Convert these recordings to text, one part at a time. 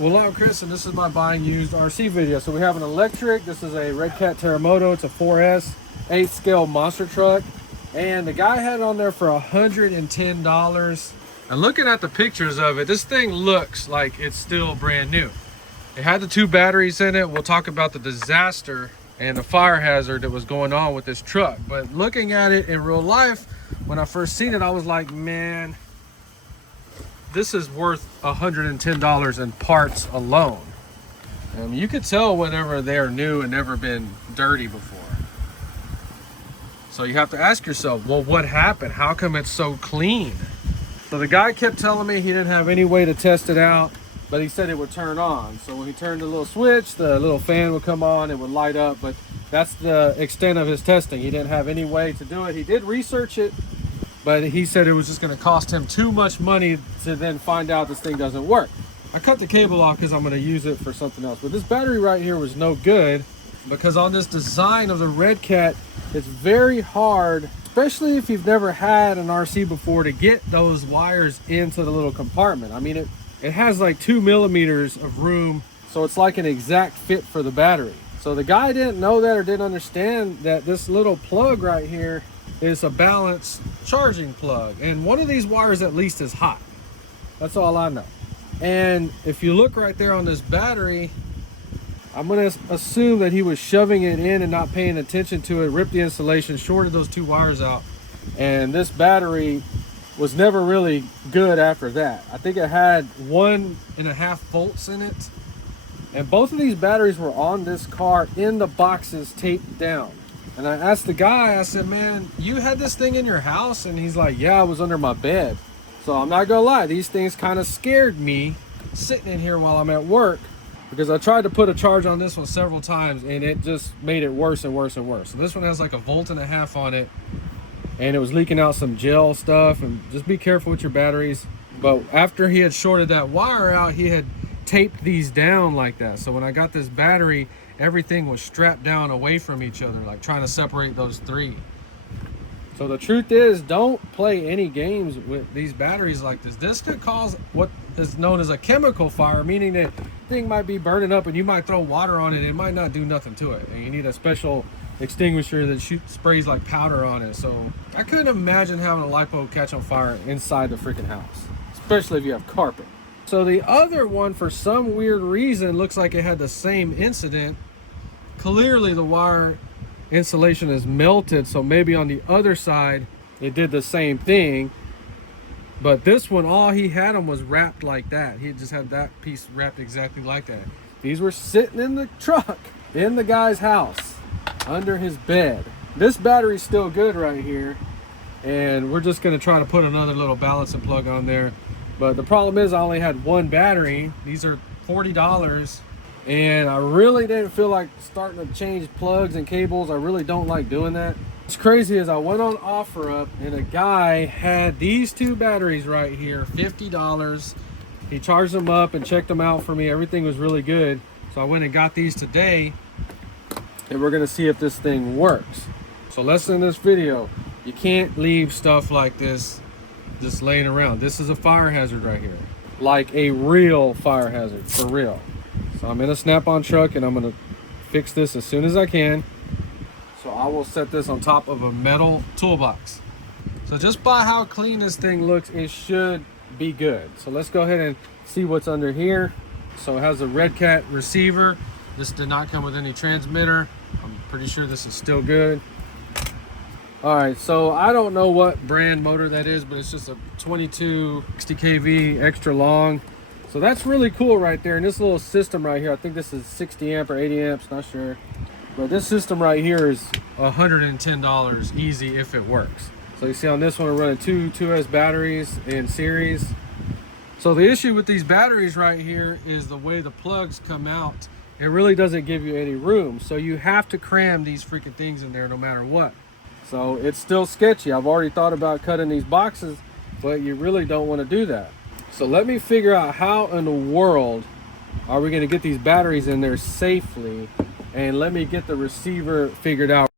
Well, I'm Chris, and this is my buying used RC video. So we have an electric. This is a Redcat Terremoto. It's a 4S 8th scale monster truck, and the guy had it on there for $110. And looking at the pictures of it, this thing looks like it's still brand new. It had the 2 batteries in it. We'll talk about the disaster and the fire hazard that was going on with this truck. But looking at it in real life, when I first seen it, I was like, man, this is worth $110 in parts alone. You could tell whenever they're new and never been dirty before. So you have to ask yourself, well, what happened? How come it's so clean? So the guy kept telling me he didn't have any way to test it out, but he said it would turn on. So when he turned the little switch, the little fan would come on, it would light up, but that's the extent of his testing. He didn't have any way to do it. He did research it, but he said it was just going to cost him too much money to then find out this thing doesn't work. I cut the cable off because I'm going to use it for something else. But this battery right here was no good because on this design of the Redcat, it's very hard, especially if you've never had an RC before, to get those wires into the little compartment. I mean, it has like 2 millimeters of room, so it's like an exact fit for the battery. So the guy didn't know that or didn't understand that this little plug right here is a balanced charging plug, and one of these wires at least is hot. That's all I know. And if you look right there on this battery, I'm going to assume that he was shoving it in and not paying attention to it, ripped the insulation, shorted those 2 wires out, and this battery was never really good after that. I think it had 1.5 volts in it, and both of these batteries were on this car in the boxes taped down. And I asked the guy, I said, man, you had this thing in your house? And he's like, yeah, it was under my bed. So I'm not gonna lie, these things kind of scared me sitting in here while I'm at work, because I tried to put a charge on this one several times and it just made it worse and worse and worse. So this one has like 1.5 volts on it, and it was leaking out some gel stuff. And just be careful with your batteries. But after he had shorted that wire out, he had taped these down like that. So when I got this battery, everything was strapped down away from each other, like trying to separate those 3. So the truth is, don't play any games with these batteries like this. This could cause what is known as a chemical fire, meaning that thing might be burning up and you might throw water on it and it might not do nothing to it. And you need a special extinguisher that sprays like powder on it. So I couldn't imagine having a lipo catch on fire inside the freaking house, especially if you have carpet. So the other one, for some weird reason, looks like it had the same incident. Clearly the wire insulation is melted, so maybe on the other side it did the same thing. But this one, all he had them was wrapped like that. He just had that piece wrapped exactly like that. These were sitting in the truck in the guy's house under his bed. This battery's still good right here, and we're just going to try to put another little balancing plug on there. But the problem is I only had 1 battery. These are $40, and I really didn't feel like starting to change plugs and cables. I really don't like doing that. What's crazy is I went on OfferUp and a guy had these 2 batteries right here, $50. He charged them up and checked them out for me. Everything was really good. So I went and got these today, and we're gonna see if this thing works. So lesson in this video, you can't leave stuff like this just laying around. This is a fire hazard right here, like a real fire hazard, for real. So I'm in a Snap-on truck and I'm gonna fix this as soon as I can. So I will set this on top of a metal toolbox. So just by how clean this thing looks, it should be good. So let's go ahead and see what's under here. So it has a Redcat receiver. This did not come with any transmitter. I'm pretty sure this is still good. All right, so I don't know what brand motor that is, but it's just a 2260 kV extra long. So that's really cool right there. And this little system right here, I think this is 60 amp or 80 amps, not sure. But this system right here is $110 easy if it works. So you see on this one, we're running 2 2S batteries in series. So the issue with these batteries right here is the way the plugs come out. It really doesn't give you any room. So you have to cram these freaking things in there no matter what. So it's still sketchy. I've already thought about cutting these boxes, but you really don't want to do that. So let me figure out how in the world are we going to get these batteries in there safely, and let me get the receiver figured out.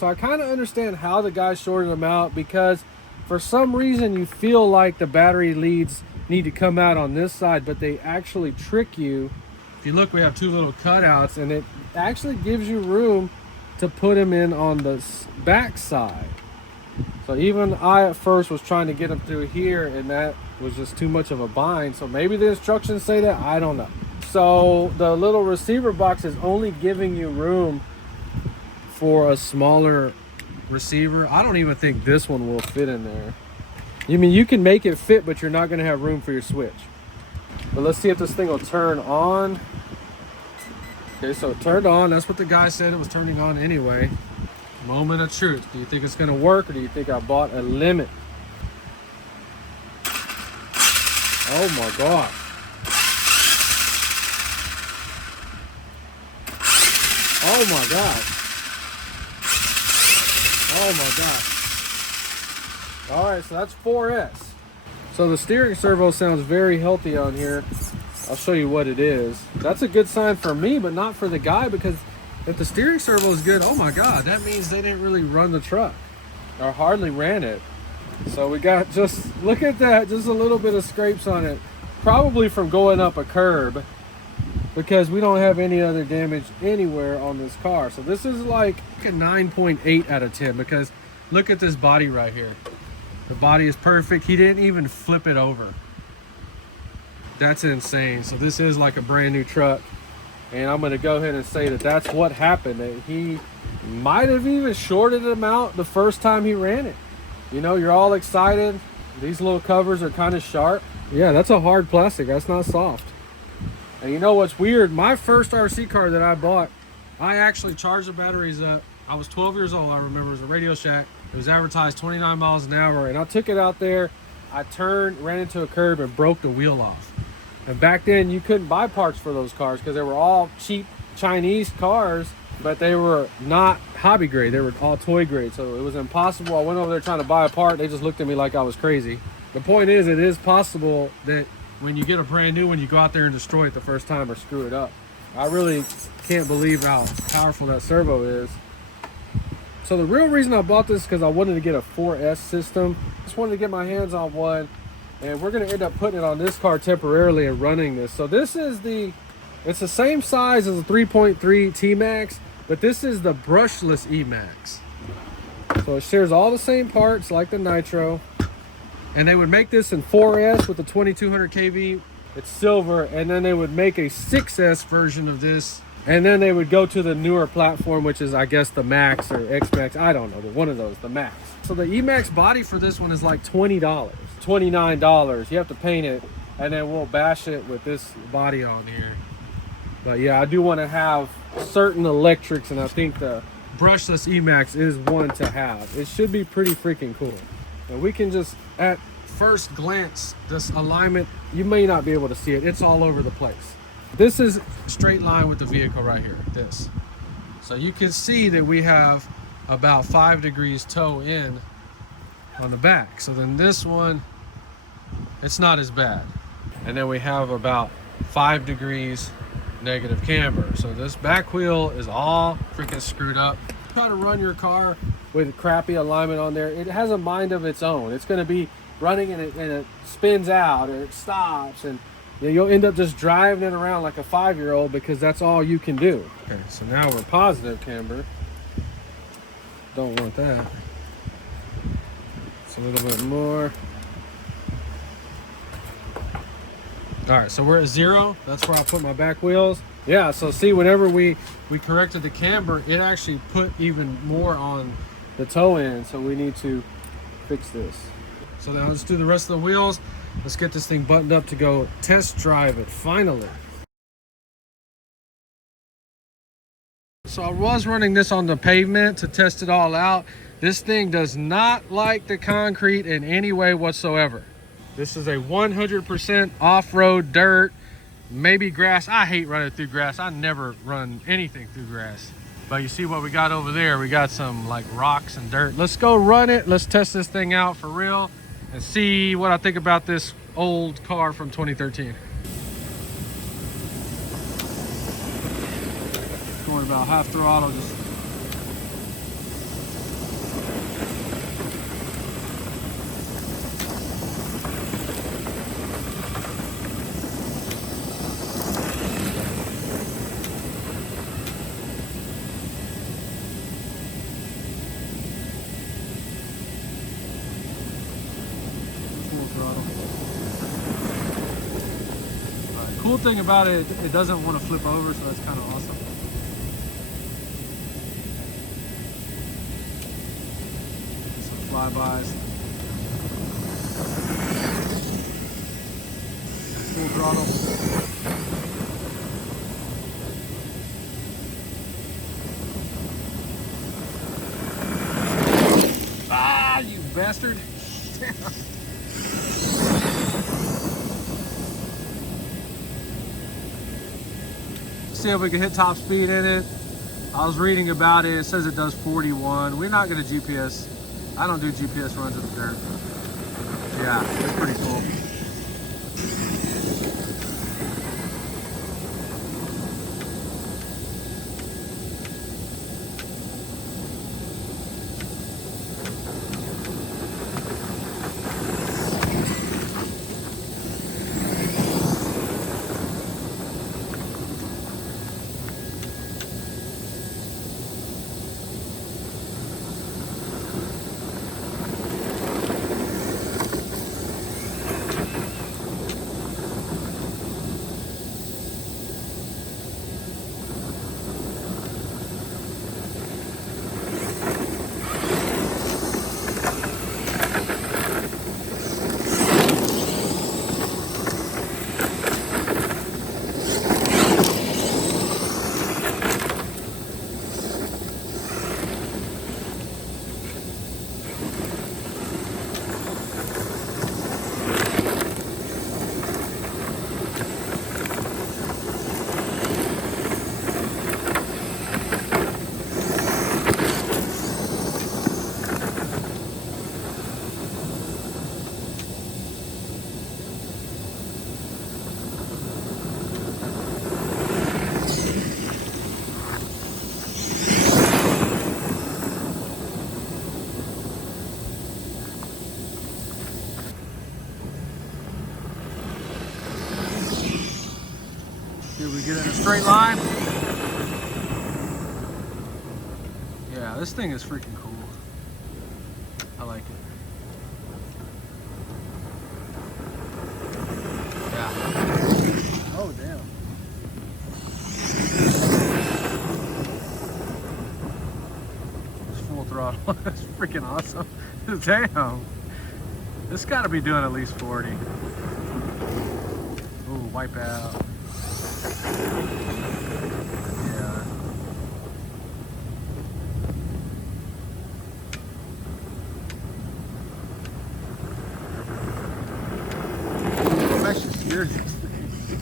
So I kind of understand how the guy shorted them out, because for some reason you feel like the battery leads need to come out on this side, but they actually trick you. If you look, we have two little cutouts, and it actually gives you room to put them in on the back side. So even I at first was trying to get them through here, and that was just too much of a bind. So maybe the instructions say that, I don't know. So the little receiver box is only giving you room for a smaller receiver. I don't even think this one will fit in there. I mean, you can make it fit, but you're not going to have room for your switch. But let's see if this thing will turn on. Okay, so it turned on. That's what the guy said it was turning on anyway. Moment of truth. Do you think it's going to work, or do you think I bought a limit? Oh my God. Oh my God. Oh my God. All right, so that's 4S. So the steering servo sounds very healthy on here. I'll show you what it is. That's a good sign for me, but not for the guy, because if the steering servo is good, oh my God, that means they didn't really run the truck or hardly ran it. So we got, just look at that, just a little bit of scrapes on it, probably from going up a curb, because we don't have any other damage anywhere on this car. So this is like a 9.8 out of 10, because look at this body right here. The body is perfect. He didn't even flip it over. That's insane. So this is like a brand new truck. And I'm going to go ahead and say that that's what happened. That he might have even shorted him out the first time he ran it. You know, you're all excited. These little covers are kind of sharp. Yeah, that's a hard plastic. That's not soft. And you know what's weird? My first RC car that I bought, I actually charged the batteries up. I was 12 years old. I remember it was a Radio Shack. It was advertised 29 miles an hour. And I took it out there. I turned, ran into a curb, and broke the wheel off. And back then you couldn't buy parts for those cars, because they were all cheap Chinese cars, but they were not hobby grade. They were all toy grade. So it was impossible. I went over there trying to buy a part. They just looked at me like I was crazy. The point is, it is possible that when you get a brand new one, you go out there and destroy it the first time or screw it up. I really can't believe how powerful that servo is. So the real reason I bought this is because I wanted to get a 4S system. Just wanted to get my hands on one. And we're going to end up putting it on this car temporarily and running this. So this is it's the same size as a 3.3 T-Max, but this is the brushless E-Max. So it shares all the same parts like the Nitro. And they would make this in 4S with the 2200 kV. It's silver. And then they would make a 6S version of this. And then they would go to the newer platform, which is, I guess, the Max or X-Max. I don't know, but one of those, the Max. So the E-Max body for this one is like $20, $29. You have to paint it, and then we'll bash it with this body on here. But yeah, I do want to have certain electrics, and I think the brushless E-Max is one to have. It should be pretty freaking cool. And we can just, at first glance, this alignment, you may not be able to see it. It's all over the place. This is straight line with the vehicle right here, this. So you can see that we have about 5 degrees toe in on the back. So then this one, it's not as bad. And then we have about 5 degrees negative camber. So this back wheel is all freaking screwed up. Try to run your car with crappy alignment on there. It has a mind of its own. It's going to be running and it spins out, or it stops, and you'll end up just driving it around like a 5-year-old, because that's all you can do. Okay, so now we're positive camber. Don't want that. It's a little bit more. All right, so we're at 0. That's where I put my back wheels. Yeah, so see, whenever we corrected the camber, it actually put even more on the toe end. So we need to fix this. So now let's do the rest of the wheels. Let's get this thing buttoned up to go test drive it finally. So I was running this on the pavement to test it all out. This thing does not like the concrete in any way whatsoever. This is a 100% off-road dirt, maybe grass. I hate running through grass. I never run anything through grass. But you see what we got over there? We got some like rocks and dirt. Let's go run it. Let's test this thing out for real and see what I think about this old car from 2013. Going about half throttle, just throttle. All right, cool thing about it, it doesn't want to flip over, so that's kind of awesome. Some flybys. Full throttle. Ah, you bastard. See if we can hit top speed in it. I was reading about it. It says it does 41. We're not going to GPS. I don't do GPS runs in the dirt. Yeah, it's pretty cool. Did we get in a straight line? Yeah, this thing is freaking cool. I like it. Yeah. Oh, damn. It's full throttle. That's freaking awesome. Damn. This got to be doing at least 40. Ooh, wipe out. Yeah. Let's just gear this thing.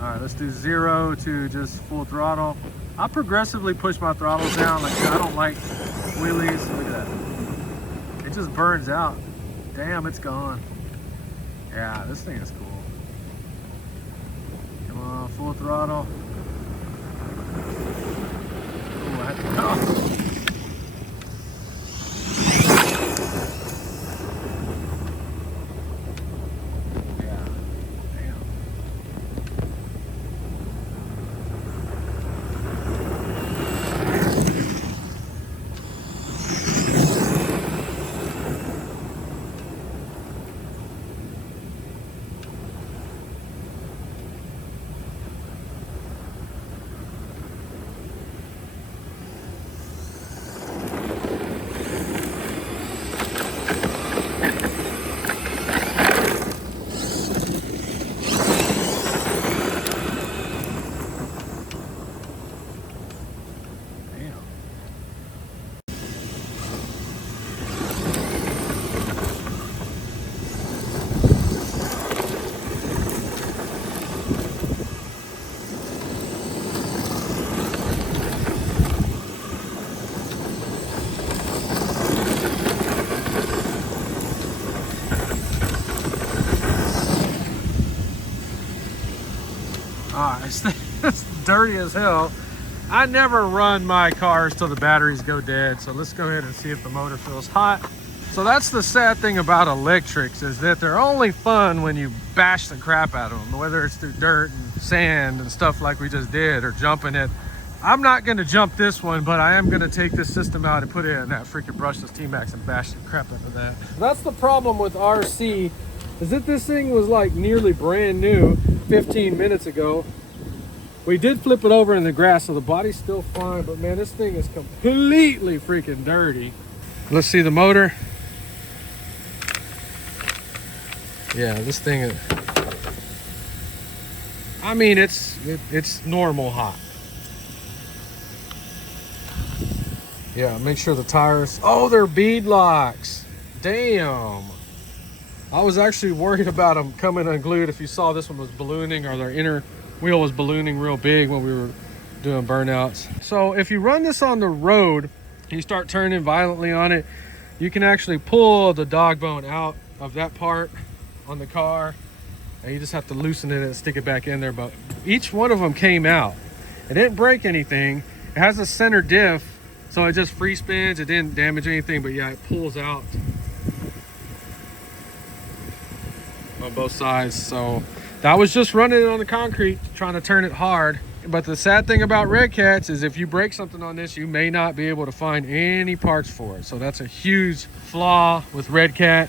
Alright, let's do 0 to just full throttle. I progressively push my throttles down. Like, I don't like wheelies. Look at that. It just burns out. Damn, it's gone. Yeah, this thing is cool. Come on, full throttle. Ooh, I had to go. Yeah, damn. Alright, it's dirty as hell. I never run my cars till the batteries go dead, so let's go ahead and see if the motor feels hot. So that's the sad thing about electrics, is that they're only fun when you bash the crap out of them, whether it's through dirt and sand and stuff like we just did, or jumping at I'm not gonna jump this one, but I am gonna take this system out and put it in that freaking brushless T-Max and bash the crap out of that. That's the problem with RC, is that this thing was like nearly brand new 15 minutes ago. We did flip it over in the grass, so the body's still fine, but man, this thing is completely freaking dirty. Let's see the motor. Yeah, this thing is, I mean, it's normal hot. Yeah, make sure the tires, oh, they're bead locks. Damn. I was actually worried about them coming unglued if you saw this one was ballooning or their inner wheel was ballooning real big when we were doing burnouts. So if you run this on the road, you start turning violently on it, you can actually pull the dog bone out of that part on the car, and you just have to loosen it and stick it back in there. But each one of them came out. It didn't break anything. It has a center diff, so it just free spins. It didn't damage anything, but yeah, it pulls out on both sides. So that was just running it on the concrete, trying to turn it hard. But the sad thing about Redcats is if you break something on this, you may not be able to find any parts for it. So that's a huge flaw with Redcat.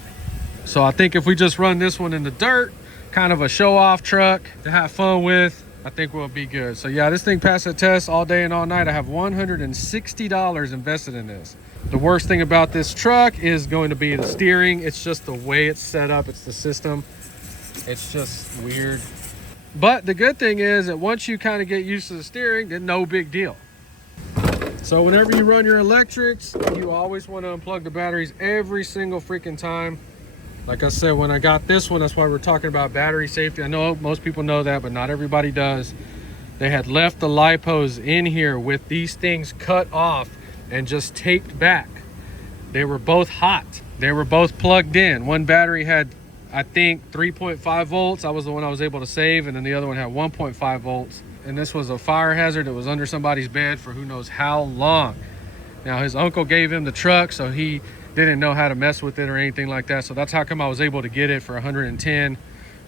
So I think if we just run this one in the dirt, kind of a show-off truck to have fun with, I think we'll be good. So yeah, this thing passed the test all day and all night. I have $160 invested in this. The worst thing about this truck is going to be the steering. It's just the way it's set up. It's the system. It's just weird. But the good thing is that once you kind of get used to the steering, then no big deal. So whenever you run your electrics, you always want to unplug the batteries every single freaking time. Like I said, when I got this one, that's why we're talking about battery safety. I know most people know that, but not everybody does. They had left the lipos in here with these things cut off and just taped back. They were both hot. They were both plugged in. One battery had, I think, 3.5 volts. That was the one I was able to save. And then the other one had 1.5 volts. And this was a fire hazard that was under somebody's bed for who knows how long. Now, his uncle gave him the truck, so he didn't know how to mess with it or anything like that. So that's how come I was able to get it for 110.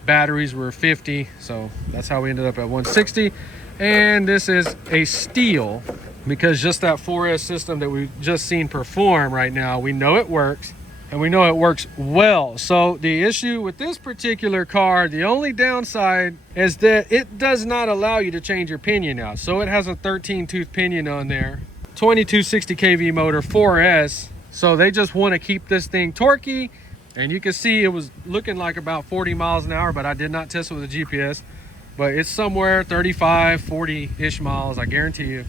Batteries were 50. So that's how we ended up at 160. And this is a steal because just that 4S system that we've just seen perform right now, we know it works and we know it works well. So the issue with this particular car, the only downside is that it does not allow you to change your pinion out. So it has a 13 tooth pinion on there, 2260 kV motor, 4S. So they just want to keep this thing torquey, and you can see it was looking like about 40 miles an hour, but I did not test it with a GPS, but it's somewhere 35, 40-ish miles, I guarantee you.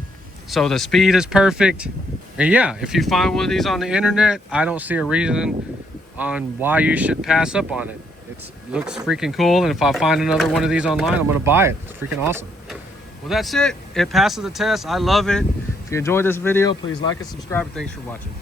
So the speed is perfect. And yeah, if you find one of these on the internet, I don't see a reason on why you should pass up on it. It looks freaking cool, and if I find another one of these online, I'm gonna buy it. It's freaking awesome. Well, that's it. It passes the test. I love it. If you enjoyed this video, please like and subscribe, and thanks for watching.